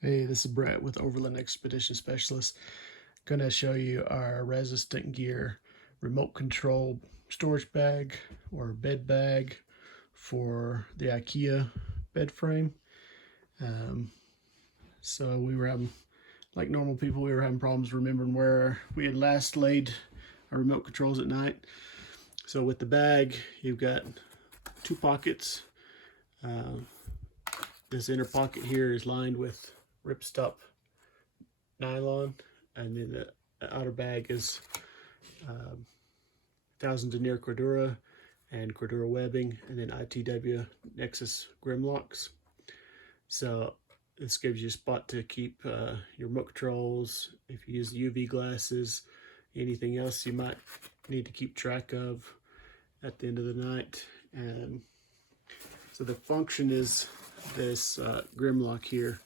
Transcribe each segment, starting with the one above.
Hey, this is Brett with Overland Expedition Specialist. Gonna show you our resistant gear remote control storage bag or bed bag for the IKEA bed frame. Um, so we were having, like normal people, we were having problems remembering where we had last laid our remote controls at night. So with the bag, you've got two pockets. This inner pocket here is lined with ripstop nylon, and then the outer bag is 1000 denier Cordura and Cordura webbing, and then ITW Nexus grim locks. So this gives you a spot to keep your remote controls. If you use UV glasses, anything else you might need to keep track of at the end of the night. And so the function is this grim lock here.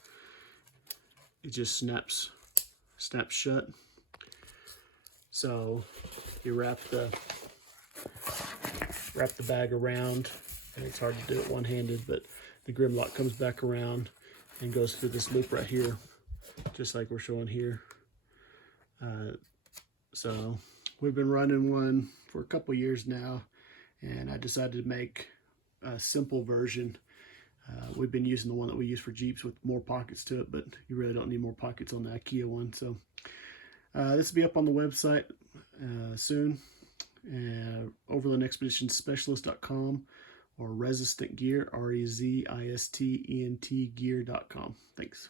It just snaps shut. So you wrap the bag around, and it's hard to do it one-handed, but the grim lock comes back around and goes through this loop right here, just like we're showing here. So we've been running one for a couple years now, and I decided to make a simple version. We've been using the one that we use for Jeeps with more pockets to it, but you really don't need more pockets on the IKEA one. So this will be up on the website soon, overlandexpeditionspecialist.com, or resistant gear, REZISTENT gear.com. Thanks.